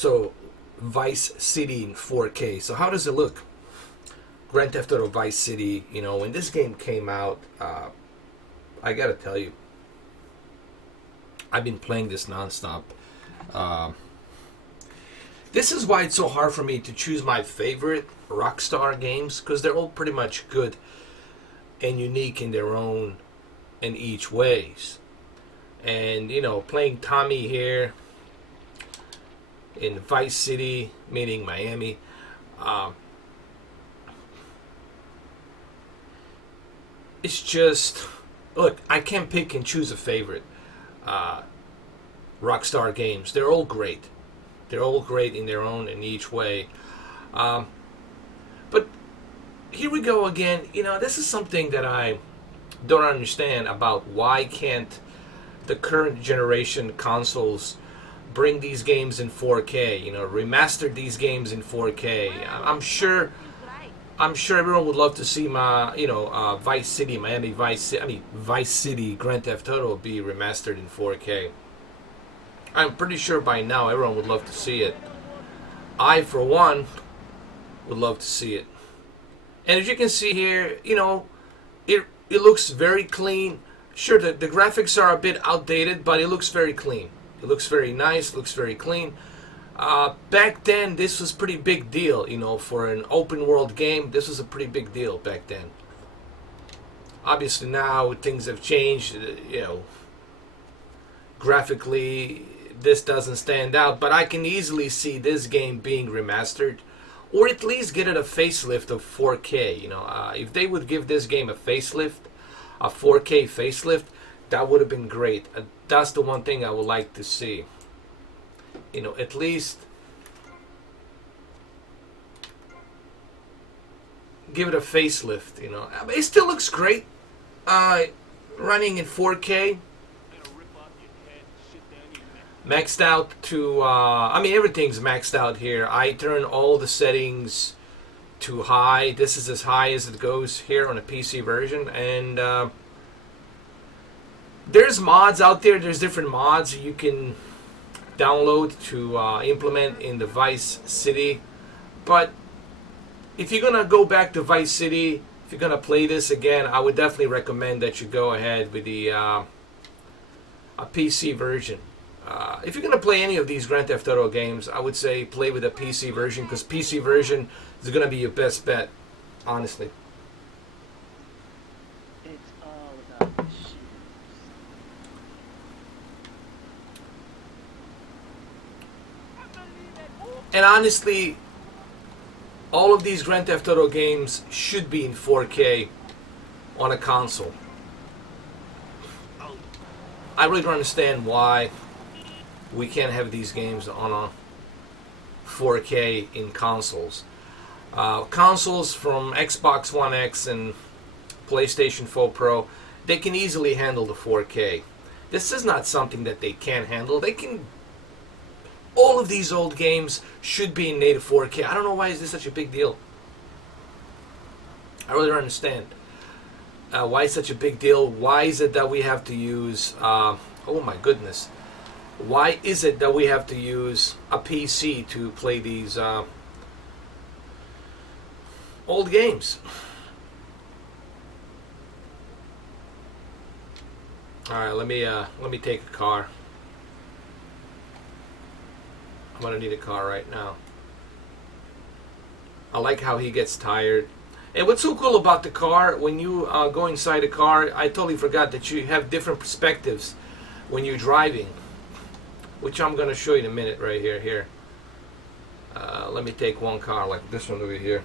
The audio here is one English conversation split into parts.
So Vice City in 4K. So how does it look? Grand Theft Auto Vice City, you know, when this game came out, I gotta tell you, I've been playing this nonstop. This is why it's so hard for me to choose my favorite RockStar games, because they're all pretty much good and unique in their own and each ways. And, you know, playing Tommy here in Vice City, meaning Miami, it's just, look, I can't pick and choose a favorite. RockStar games, they're all great. They're all great in their own and each way. But here we go again. You know, this is something that I don't understand about why can't the current generation consoles bring these games in 4K, you know, remaster these games in 4K. I'm sure everyone would love to see my, you know, Vice City, Vice City, Grand Theft Auto be remastered in 4K. I'm pretty sure by now everyone would love to see it. I, for one, would love to see it. And as you can see here, you know, it looks very clean. Sure, the graphics are a bit outdated, but it looks very clean. It looks very nice, looks very clean. Back then, this was a pretty big deal, you know, for an open world game. This was a pretty big deal back then. Obviously now things have changed, you know, graphically this doesn't stand out, but I can easily see this game being remastered, or at least get it a facelift of 4K. You know, if they would give this game a facelift, a 4K facelift, that would have been great. That's the one thing I would like to see. You know, at least give it a facelift. You know, I mean, it still looks great. Running in 4K. Maxed out to, I mean, everything's maxed out here. I turn all the settings to high. This is as high as it goes here on a PC version. And there's mods out there. There's different mods you can download to implement in the Vice City. But if you're going to go back to Vice City, if you're going to play this again, I would definitely recommend that you go ahead with the a PC version. If you're going to play any of these Grand Theft Auto games, I would say play with a PC version, because PC version is going to be your best bet, honestly. It's all about the shoes. And honestly, all of these Grand Theft Auto games should be in 4K on a console. I really don't understand why we can't have these games on a 4K in consoles. Consoles from Xbox One X and PlayStation 4 Pro, they can easily handle the 4K. This is not something that they can't handle. They can. All of these old games should be in native 4K. I don't know why is this such a big deal. I really don't understand. Why is such a big deal? Why is it that we have to use... oh my goodness. Why is it that we have to use a PC to play these old games? Alright, let me take a car. I'm gonna need a car right now. I like how he gets tired. And what's so cool about the car, when you go inside a car, I totally forgot that you have different perspectives when you're driving, which I'm gonna show you in a minute right here. Let me take one car like this one over here.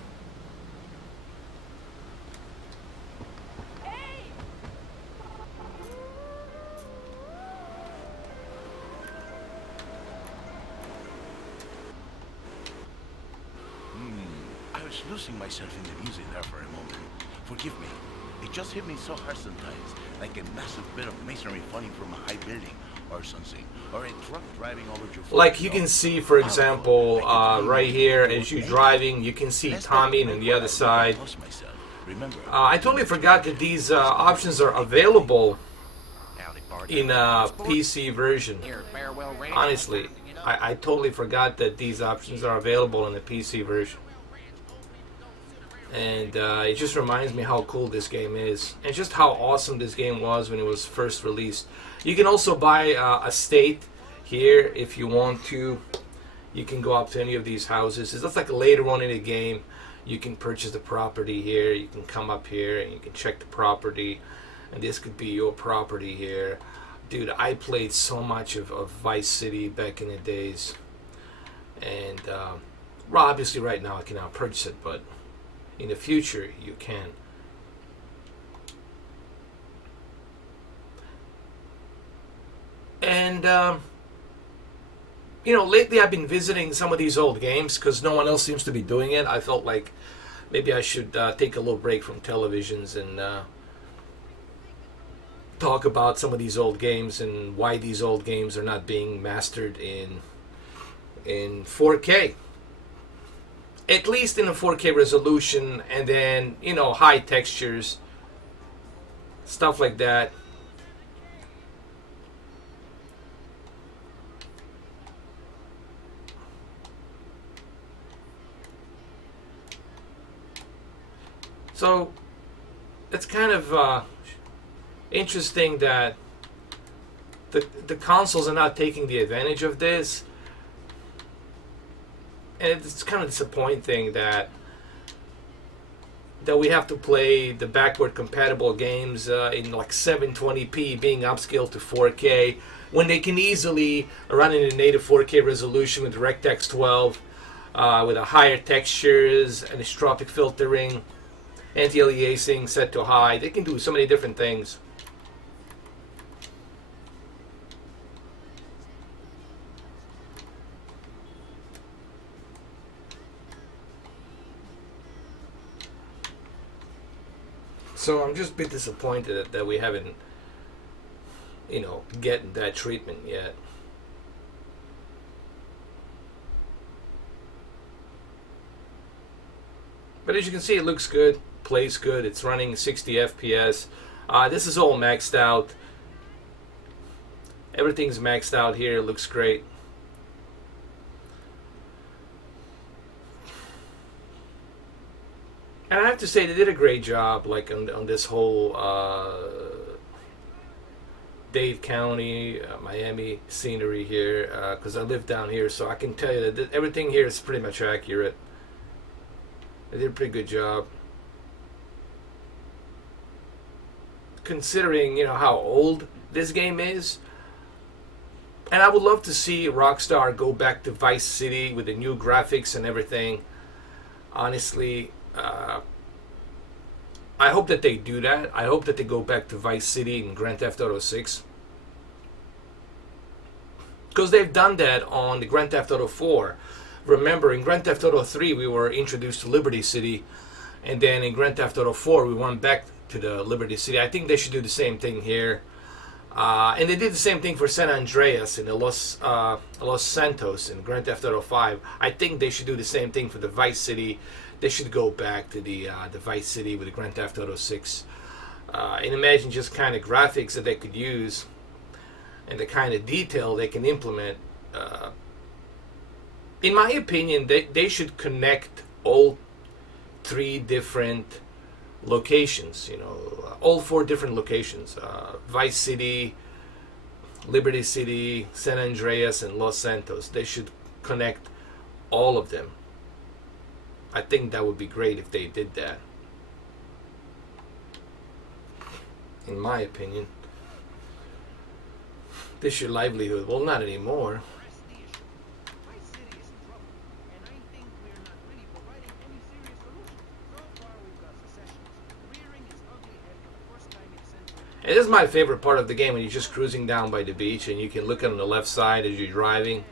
Losing myself in the music there for a moment. Forgive me. It just hit me so hard sometimes, like a massive bit of masonry falling from a high building or something, or a truck driving over your... Like you can see, for example, right here, as you're driving, you can see Tommy on the other side. I totally forgot that these options are available in a PC version. Here, farewell, Ray. Honestly, I totally forgot that these options are available in the PC version. And it just reminds me how cool this game is, and just how awesome this game was when it was first released. You can also buy a state here if you want to. You can go up to any of these houses. It's just like later on in the game, you can purchase the property here. You can come up here and you can check the property, and this could be your property here. Dude, I played so much of Vice City back in the days, and well, obviously right now I cannot purchase it, but in the future you can. And you know, lately I've been visiting some of these old games because no one else seems to be doing it. I felt like maybe I should take a little break from televisions and talk about some of these old games and why these old games are not being mastered in 4K. At least in a 4K resolution, and then, you know, high textures, stuff like that. So it's kind of interesting that the consoles are not taking the advantage of this. And it's kind of disappointing that we have to play the backward compatible games in like 720p being upscaled to 4K when they can easily run in a native 4K resolution with DirectX 12 with a higher textures, anisotropic filtering, anti-aliasing set to high. They can do so many different things. So I'm just a bit disappointed that we haven't, you know, getting that treatment yet. But as you can see, it looks good, plays good, it's running 60 FPS. This is all maxed out. Everything's maxed out here, it looks great. And I have to say, they did a great job, like on this whole Dade County, Miami scenery here, because I live down here, so I can tell you that everything here is pretty much accurate. They did a pretty good job, considering, you know, how old this game is. And I would love to see Rockstar go back to Vice City with the new graphics and everything. Honestly, I hope that they do that. I hope that they go back to Vice City in Grand Theft Auto 6. Because they've done that on the Grand Theft Auto 4. Remember, in Grand Theft Auto 3, we were introduced to Liberty City. And then in Grand Theft Auto 4, we went back to the Liberty City. I think they should do the same thing here. And they did the same thing for San Andreas and Los Santos in Grand Theft Auto 5. I think they should do the same thing for the Vice City. They should go back to the Vice City with the Grand Theft Auto 6. And imagine just kind of graphics that they could use and the kind of detail they can implement. In my opinion, they should connect all three different locations, you know, all four different locations, Vice City, Liberty City, San Andreas, and Los Santos. They should connect all of them. I think that would be great if they did that, in my opinion. This is your livelihood. Well, not anymore. And this is my favorite part of the game, when you're just cruising down by the beach and you can look on the left side as you're driving.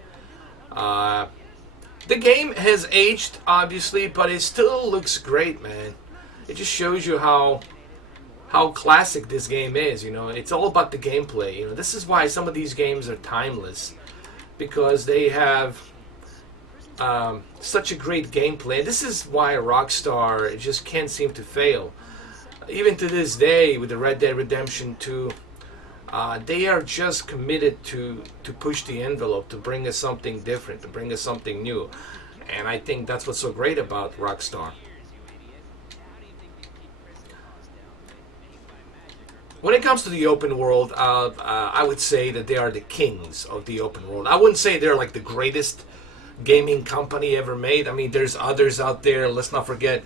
The game has aged, obviously, but it still looks great, man. It just shows you how classic this game is. You know, it's all about the gameplay. You know, this is why some of these games are timeless, because they have such a great gameplay. This is why Rockstar just can't seem to fail. Even to this day, with the Red Dead Redemption 2, They are just committed to push the envelope, to bring us something different, to bring us something new. And I think that's what's so great about Rockstar. When it comes to the open world, I would say that they are the kings of the open world. I wouldn't say they're like the greatest gaming company ever made. I mean, there's others out there. Let's not forget,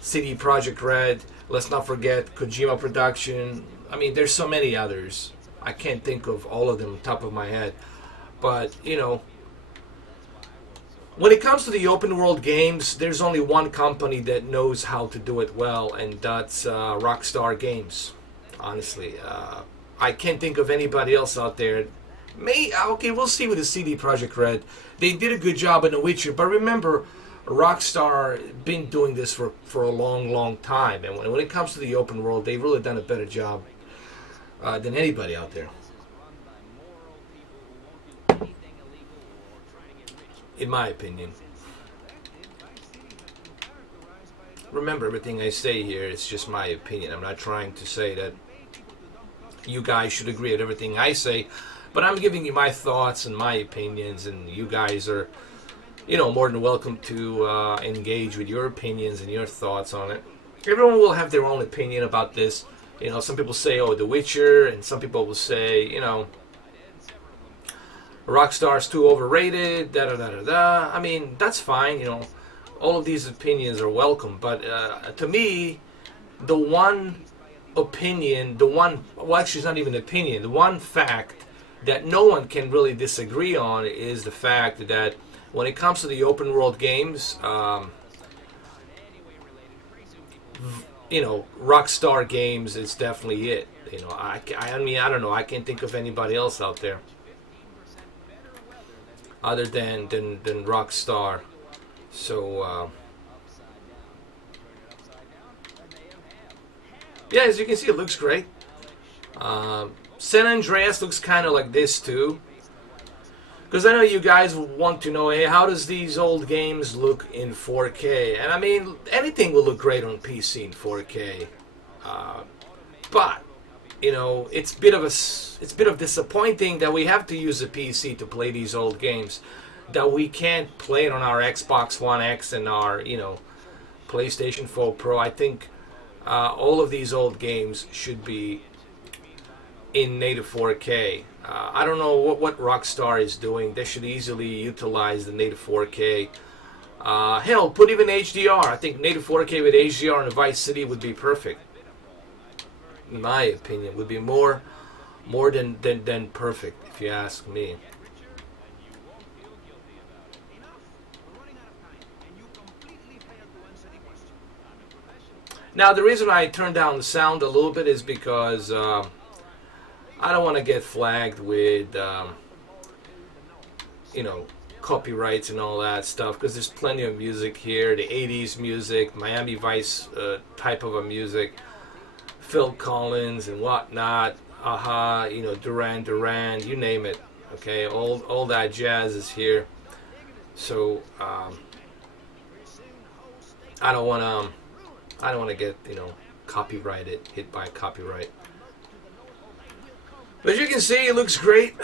CD Projekt Red. Let's not forget Kojima Production. I mean, there's so many others. I can't think of all of them on top of my head. But, when it comes to the open world games, there's only one company that knows how to do it well, and that's RockStar Games. Honestly, I can't think of anybody else out there. Okay, we'll see with the CD Projekt Red. They did a good job in The Witcher, but remember, Rockstar been doing this for a long, long time, and when it comes to the open world, they've really done a better job than anybody out there. In my opinion. Remember, everything I say here is just my opinion. I'm not trying to say that you guys should agree with everything I say, but I'm giving you my thoughts and my opinions, and you guys are, more than welcome to engage with your opinions and your thoughts on it. Everyone will have their own opinion about this. Some people say, oh, The Witcher, and some people will say, Rockstar's too overrated, da-da-da-da-da. I mean, that's fine, all of these opinions are welcome, but to me, the one opinion, well, actually it's not even opinion, the one fact that no one can really disagree on is the fact that when it comes to the open world games, Rockstar Games is definitely it. I mean, I don't know, I can't think of anybody else out there other than Rockstar. So yeah, as you can see, it looks great. San Andreas looks kind of like this too, because I know you guys want to know, hey, how does these old games look in 4K? And I mean, anything will look great on PC in 4K, but it's a bit of disappointing that we have to use a PC to play these old games, that we can't play it on our Xbox One X and our PlayStation 4 Pro. I think all of these old games should be in native 4K. I don't know what Rockstar is doing. They should easily utilize the native 4K. Hell, put even HDR. I think native 4K with HDR in Vice City would be perfect. In my opinion, would be more than perfect, if you ask me. Now, the reason I turned down the sound a little bit is because I don't want to get flagged with copyrights and all that stuff, because there's plenty of music here, the 80s music, Miami Vice type of a music, Phil Collins and whatnot, Aha, Duran Duran, you name it. Okay, all that jazz is here. So I don't want to get copyrighted, hit by copyright. But as you can see, it looks great.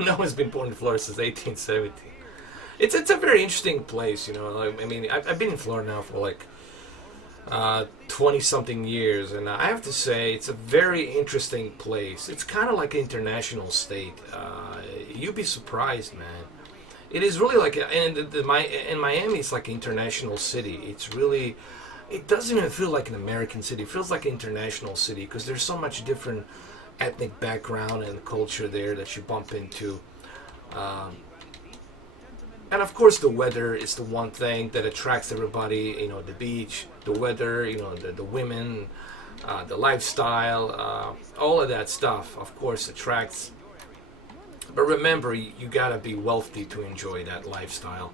No one's been born in Florida since 1870. It's a very interesting place, I mean, I've been in Florida now for like 20-something years, and I have to say it's a very interesting place. It's kind of like an international state. You'd be surprised, man. It is really like, in Miami, it's like an international city. It's really, it doesn't even feel like an American city. It feels like an international city because there's so much different ethnic background and culture there that you bump into. And of course, the weather is the one thing that attracts everybody. The beach, the weather, the women, the lifestyle, all of that stuff, of course, attracts. But remember, you gotta be wealthy to enjoy that lifestyle.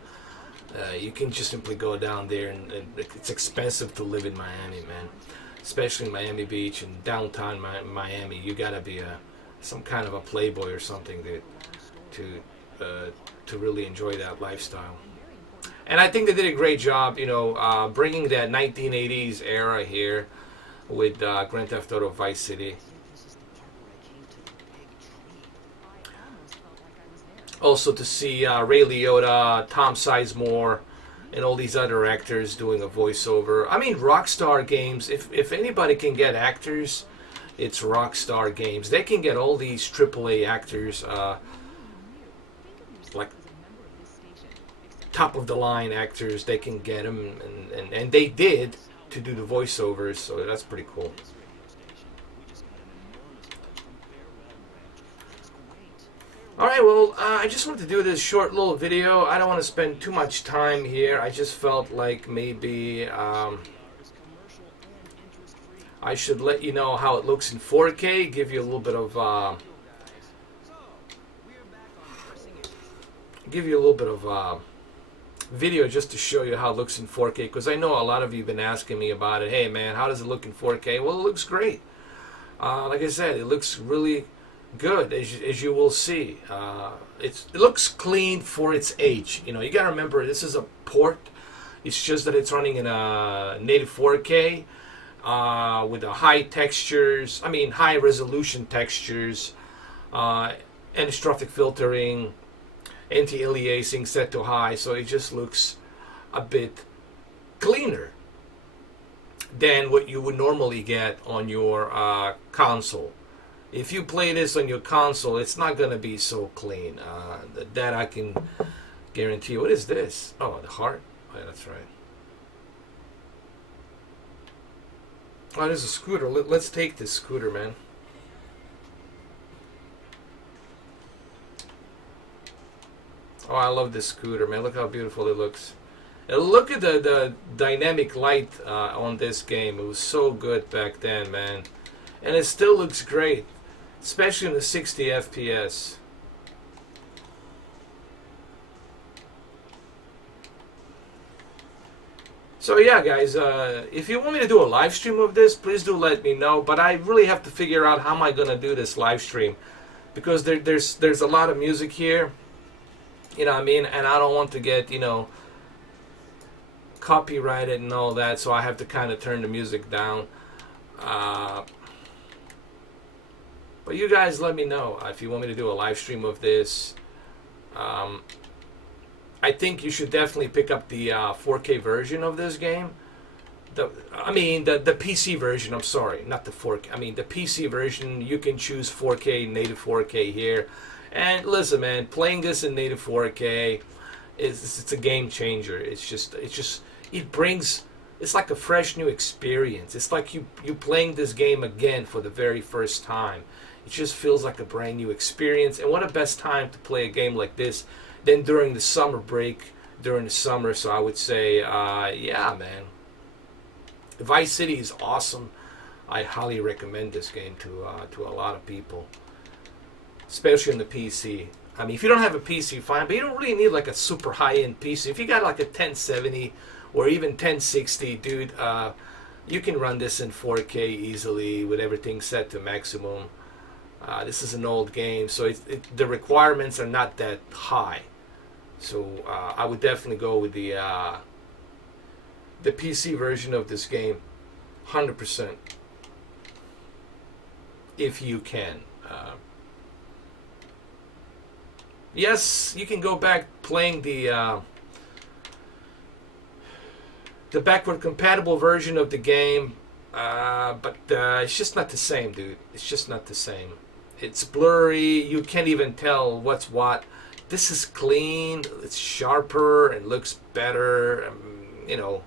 You can just simply go down there, and it's expensive to live in Miami, man. Especially Miami Beach and downtown Miami. You gotta be some kind of a playboy or something to to really enjoy that lifestyle. And I think they did a great job, you know, bringing that 1980s era here with Grand Theft Auto Vice City. Also to see Ray Liotta, Tom Sizemore, and all these other actors doing a voiceover. I mean, RockStar Games, if anybody can get actors, it's RockStar Games. They can get all these AAA actors, like top of the line actors. They can get them, and they did, to do the voiceovers, so that's pretty cool. Alright, well, I just wanted to do this short little video. I don't want to spend too much time here. I just felt like maybe I should let you know how it looks in 4K, give you a little bit of video just to show you how it looks in 4K, because I know a lot of you have been asking me about it. Hey man, how does it look in 4K? Well, it looks great. Like I said, it looks really good, as you will see. It looks clean for its age. You know, you gotta remember, this is a port. It's just that it's running in a native 4K with a high resolution textures, anisotropic filtering, anti-aliasing set to high, so it just looks a bit cleaner than what you would normally get on your console. If you play this on your console, it's not going to be so clean. That I can guarantee. What is this? Oh, the heart? Oh, yeah, that's right. Oh, there's a scooter. Let's take this scooter, man. Oh, I love this scooter, man. Look how beautiful it looks. And look at the dynamic light on this game. It was so good back then, man. And it still looks great, especially in the 60 FPS. So yeah, guys, if you want me to do a live stream of this, please do let me know. But I really have to figure out how am I going to do this live stream, because there's a lot of music here, you know what I mean, and I don't want to get, you know, copyrighted and all that, so I have to kind of turn the music down. But you guys let me know if you want me to do a live stream of this. I think you should definitely pick up the 4K version of this game. The PC version, I'm sorry, not the 4K. I mean, the PC version, you can choose 4K, native 4K here. And listen, man, playing this in native 4K, it's a game changer. It brings, it's like a fresh new experience. It's like you playing this game again for the very first time. It just feels like a brand new experience. And what a best time to play a game like this than during the summer break, during the summer. So I would say, yeah, man. Vice City is awesome. I highly recommend this game to a lot of people, especially on the PC. I mean, if you don't have a PC, fine, but you don't really need like a super high-end PC. If you got like a 1070 or even 1060, dude, you can run this in 4K easily with everything set to maximum. This is an old game, so the requirements are not that high. So I would definitely go with the PC version of this game, 100%, if you can. Yes, you can go back playing the backward compatible version of the game, but it's just not the same, dude. It's just not the same. It's blurry. You can't even tell what's what. This is clean. It's sharper and looks better. You know,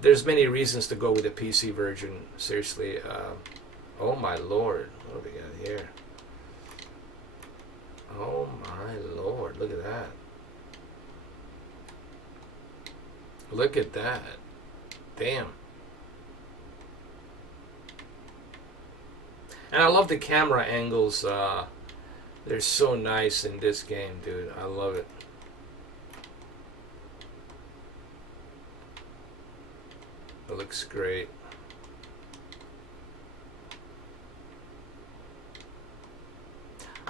there's many reasons to go with the PC version. Seriously. Oh my lord. What do we got here? Oh my lord. Look at that. Look at that. Damn. And I love the camera angles. They're so nice in this game, dude. I love it. It looks great.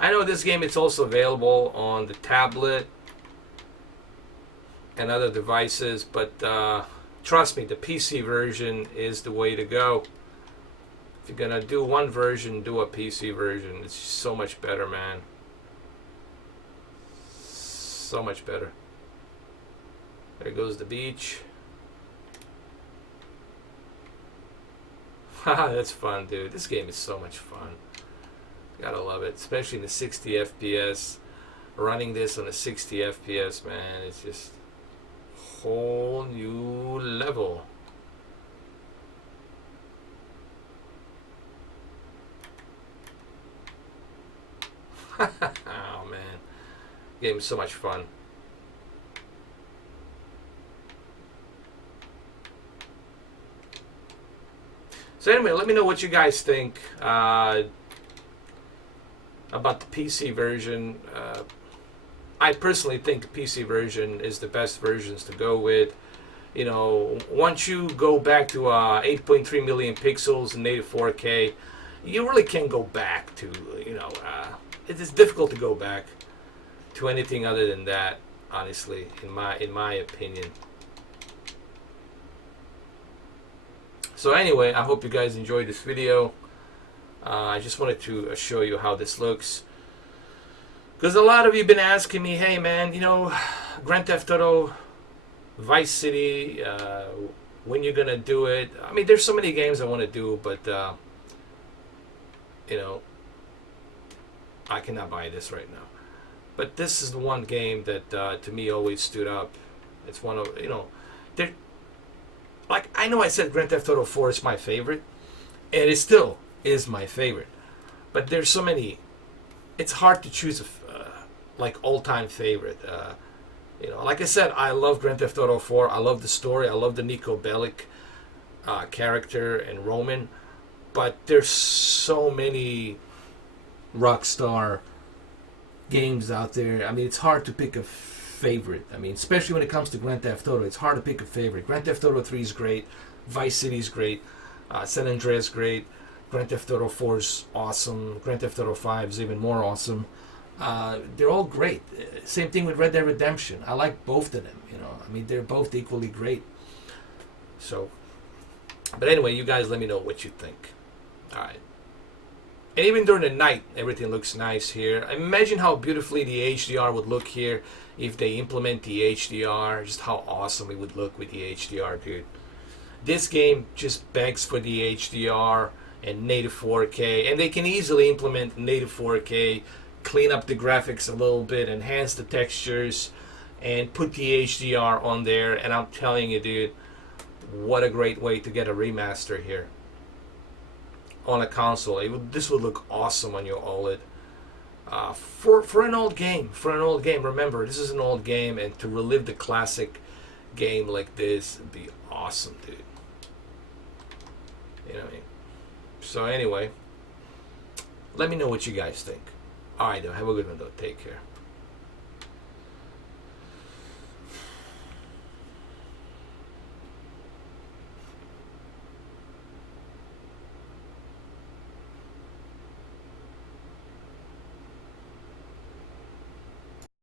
I know this game, it's also available on the tablet and other devices, but trust me, the PC version is the way to go. If you're gonna do one version, do a PC version. It's so much better, man. So much better. There goes the beach. Haha, that's fun, dude. This game is so much fun. Gotta love it, especially in the 60 FPS. Running this on a 60 FPS, man, it's just whole new level. Oh man, game is so much fun. So anyway, let me know what you guys think about the PC version. I personally think the PC version is the best versions to go with. You know, once you go back to 8.3 million pixels and native 4K, you really can't go back to, you know, it is difficult to go back to anything other than that, honestly, in my opinion. So anyway, I hope you guys enjoyed this video. I just wanted to show you how this looks, because a lot of you have been asking me, hey man, you know, Grand Theft Auto, Vice City, when you're gonna do it. I mean, there's so many games I want to do, but you know, I cannot buy this right now. But this is the one game that to me always stood up. It's one of, you know, there. Like, I know I said Grand Theft Auto 4 is my favorite, and it still is my favorite. But there's so many. It's hard to choose a like all-time favorite. You know, like I said, I love Grand Theft Auto 4. I love the story. I love the Nico Bellic character and Roman. But there's so many RockStar games out there. I mean, it's hard to pick a favorite. I mean, especially when it comes to Grand Theft Auto, it's hard to pick a favorite. Grand Theft Auto 3 is great. Vice City is great. San Andreas is great. Grand Theft Auto 4 is awesome. Grand Theft Auto 5 is even more awesome. They're all great. Same thing with Red Dead Redemption. I like both of them. You know, I mean, they're both equally great. So, but anyway, you guys let me know what you think. All right. And even during the night, everything looks nice here. Imagine how beautifully the HDR would look here if they implement the HDR. Just how awesome it would look with the HDR, dude. This game just begs for the HDR and native 4K. And they can easily implement native 4K, clean up the graphics a little bit, enhance the textures, and put the HDR on there. And I'm telling you, dude, what a great way to get a remaster here on a console. This would look awesome on your OLED. For an old game. Remember, this is an old game, and to relive the classic game like this would be awesome, dude. You know what I mean? So anyway, let me know what you guys think. Alright, though. Have a good one, though. Take care.